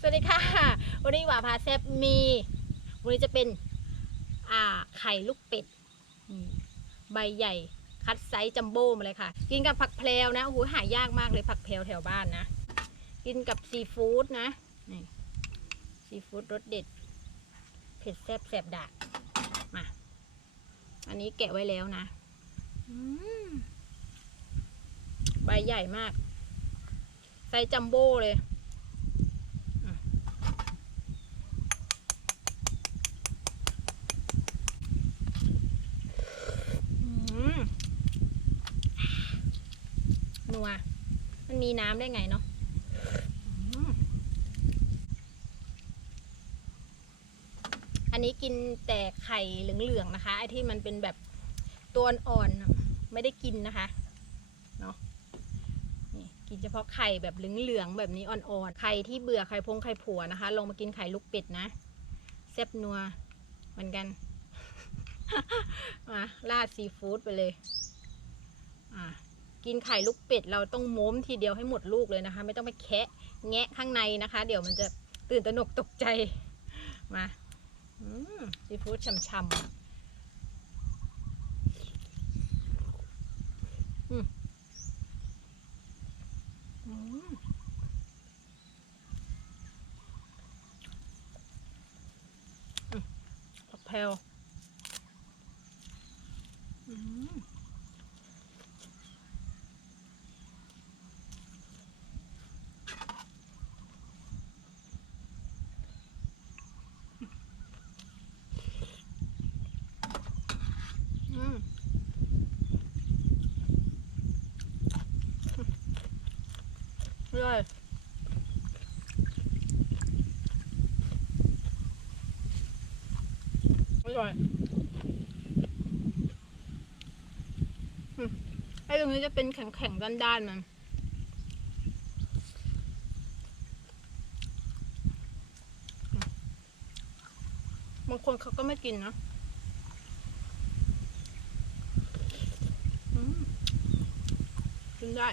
สวัสดีค่ะ วันนี้หว่าพาแซบมี วันนี้จะเป็น อ่าไข่ลูกเป็ดใบใหญ่ คัดไซส์จัมโบ้มาเลยค่ะ กินกับผักแพรวนะโอ้โหหายากมากเลยผักแพรวแถวบ้านนะ กินกับซีฟู้ดนะนี่ซีฟู้ดรสเด็ด เผ็ดแซบแสบดากมาอันนี้แกะไว้แล้วนะใบใหญ่มากไซส์จัมโบ้เลย อืมนัว มีน้ำได้ไงเนาะอันนี้กินแต่ไข่เหลืองๆนะคะ ไอ้ที่มันเป็นแบบตัวอ่อนไม่ได้กินนะคะ เนาะนี่กินเฉพาะไข่แบบเหลืองๆแบบนี้อ่อนๆ ไข่ที่เบื่อไข่พงไข่ผัวนะคะ ลงมากินไข่ลูกเป็ดนะแซ่บนัวเหมือนกัน มาราดซีฟู้ดไปเลย อะ กินไข่ลูกเป็ดเราต้องม้มทีเดียวให้หมดลูกเลยนะคะ ไม่ต้องไปแคะแงะข้างในนะคะ เดี๋ยวมันจะตื่นตระหนกตกใจมาอืมซีฟู้ดช่ำๆอืมอืมอืมผักแพรว อืมอืม ยอร่อยไอ้ตรงนี้จะเป็นแข็งๆด้านๆมันบางคนเขาก็ไม่กินนะอืมกินได้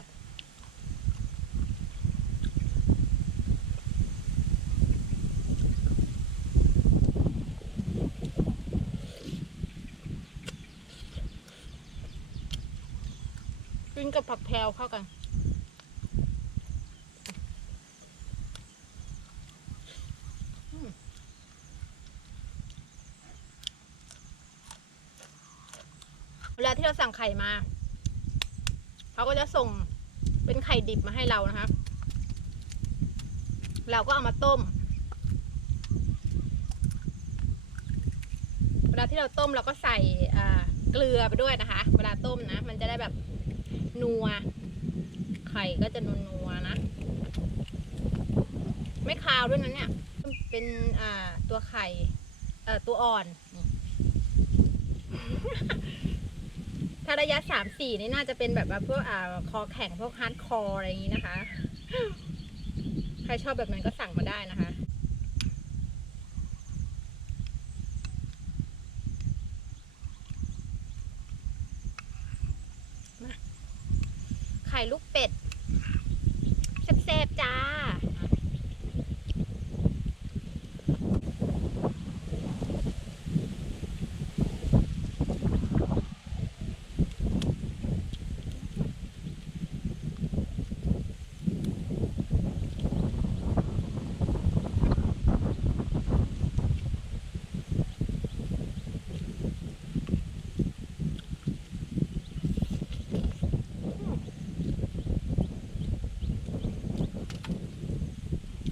นกับผักแพรวเข้ากัน เวลาที่เราสั่งไข่มา เขาก็จะส่งเป็นไข่ดิบมาให้เรานะคะ เราก็เอามาต้ม เวลาที่เราต้มเราก็ใส่เกลือไปด้วยนะคะ เวลาต้มนะ มันจะได้แบบ นัว ไข่ก็จะนัวนัวๆนะ ไม่คาวด้วยนะเนี่ย เป็นอ่าตัวไข่เอ่อตัวอ่อน ถ้าระยะสามสี่นี่น่าจะเป็นแบบว่าพวกอ่าคอแข็งพวกฮาร์ดคอร์อะไรอย่างนี้นะคะ ใครชอบแบบนั้นก็สั่งมาได้นะคะ ไข่ลูกเป็ดแซ่บๆจ้า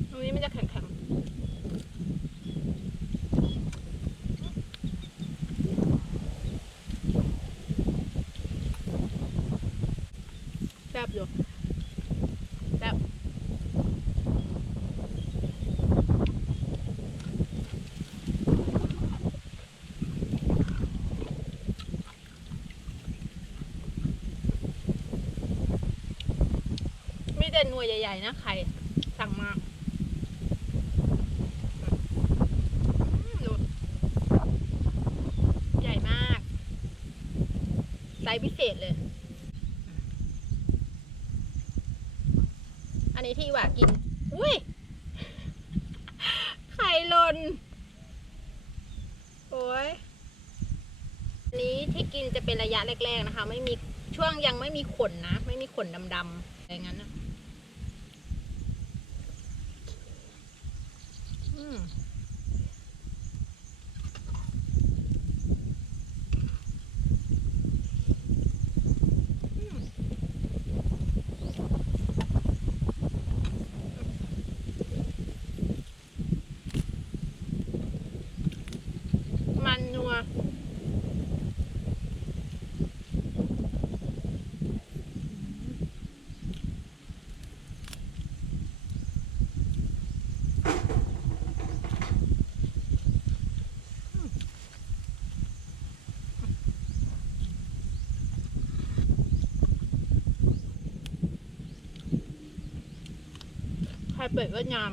ตรงนี้มันจะแข็งๆแซ่ บอยู่แซ่บมีแต่หน่วยใหญ่ๆนะไข่สั่งมาอืมดูใหญ่มาก ไซส์พิเศษเลย นนี้ที่ว่ากิน อุ้ยล่น โอ้ยอันนี้ที่กินจะเป็นระยะแรก ๆนะคะ ไม่มีช่วงยังไม่มีขนนะ ไม่มีขนดำๆอะไรงั้นนะอืม มันนัว ไข่เป็ดเวียดนาม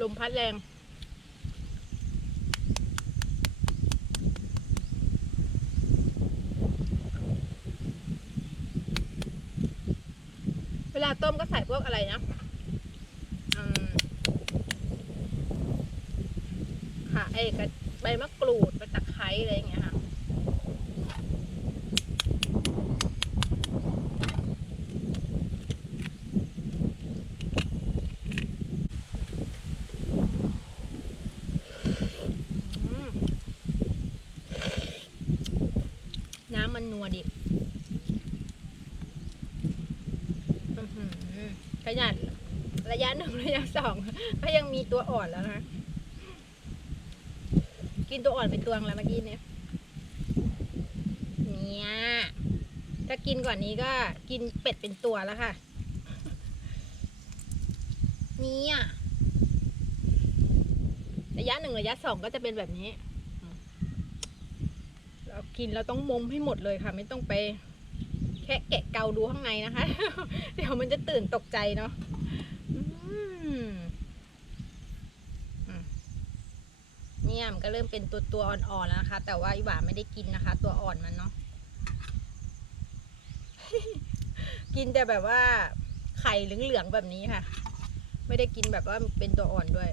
ลมพัดแรง เวลาต้มก็ใส่ พวกอะไรนะค่ะไอ้กระใบมะกรูดใบตะไคร้อะไรอย่างเงี้ยค่ะ อืมน้ำมันนัวดิอื้อหือ ขยันระยะหนึ่งระยะสองก็ยังมีตัวอ่อนแล้วนะกินตัวอ่อนไปตวงแล้วเมื่อกี้เนี่ยเนี่ยถ้ากินกว่านี้ก็กินเป็ดเป็นตัวแล้วค่ะ เนี่ยระยะหนึ่งระยะสองก็จะเป็นแบบนี้ เรากินเราต้องมมให้หมดเลยค่ะ ไม่ต้องไป แค่แกะเกาดูข้างในนะคะ เดี๋ยวมันจะตื่นตกใจเนาะเนี่ยมันก็เริ่มเป็นตัวตัวอ่อนๆแล้วนะคะ แต่ว่าอีหวาไม่ได้กินนะคะ ตัวอ่อนมันเนาะกินแต่แบบว่าไข่เหลืองๆแบบนี้ค่ะ ไม่ได้กินแบบว่าเป็นตัวอ่อนด้วย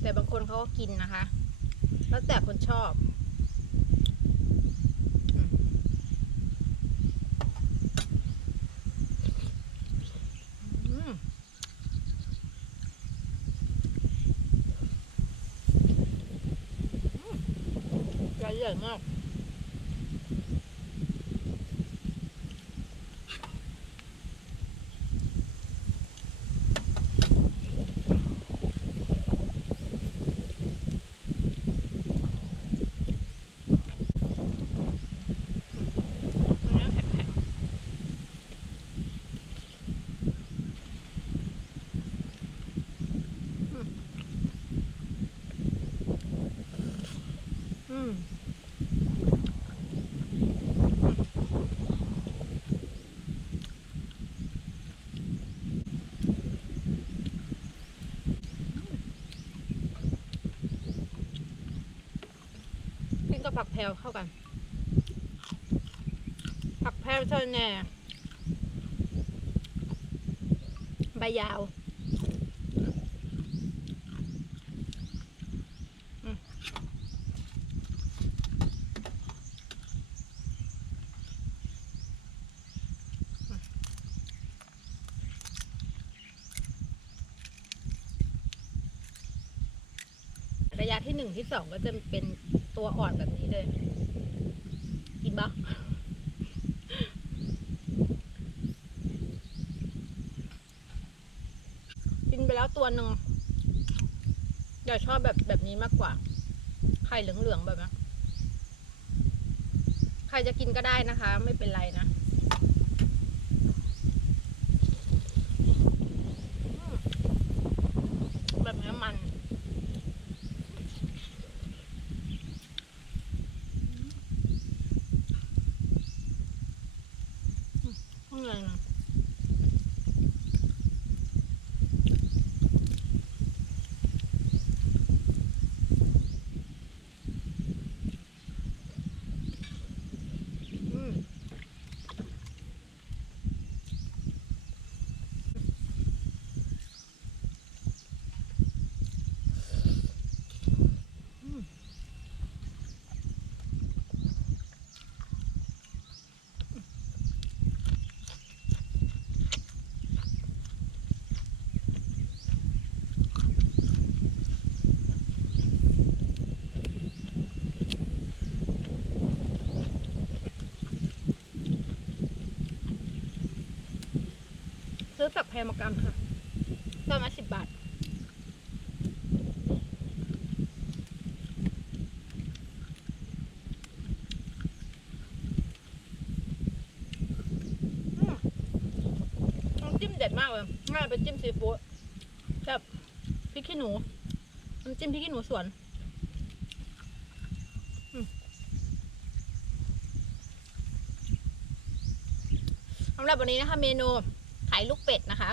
แต่บางคนเขาก็กินนะคะ แล้วแต่คนชอบอืมอืมอืม ใหญ่ใหญ่มาก เนื้อแข็งๆอืมกินกับ ผักแพรวเข้ากัน ผักแพรวเธอแน่ใบยาวระยะที่หนึ่งที่สองก็จะเป็น ตัวอ่อนแบบนี้เลย กินบ้ากินไปแล้วตัวหนึ่งอยากชอบแบบแบบนี้มากกว่า ไข่เหลืองๆแบบนี้ใครจะกินก็ได้นะคะ ไม่เป็นไรนะอืมแบบนี้มัน ข้ สักแพรมากำค่ะประมาณสิบบาท น้ำจิ้มเด็ดมากเลยง่ายเป็นจิ้มซีฟู้ดแบบพริกขี้หนู น้ำจิ้มพริกขี้หนูสวนสำหรับวันนี้นะคะเมนู ไข่ลูกเป็ดนะคะ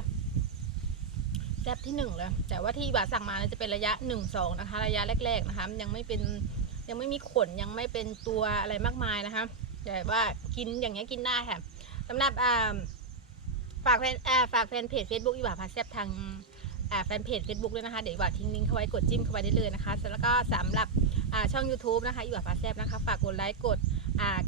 แซบที่หนึ่งเลยแต่ว่าที่บาสั่งมาจะเป็นระยะหนึ่งสองนะคะ ระยะแรก ๆนะคะ ยังไม่เป็นยังไม่มีขนยังไม่เป็นตัวอะไรมากมายนะคะแต่ว่ากินอย่างเงี้ยกินได้ค่ะสำหรับอ่าฝากแฟนฝากแฟนเพจ Facebook อีหว่าพาแซบทางแฟนเพจ Facebook ด้วยนะคะเดี๋ยวอีหว่าทิ้งลิงก์เข้าไว้กดจิ้มเข้าไปได้เลยนะคะแล้วก็สำหรับช่อง YouTube นะคะอีหว่าพาแซบนะคะ ฝากกดไลค์กดกระ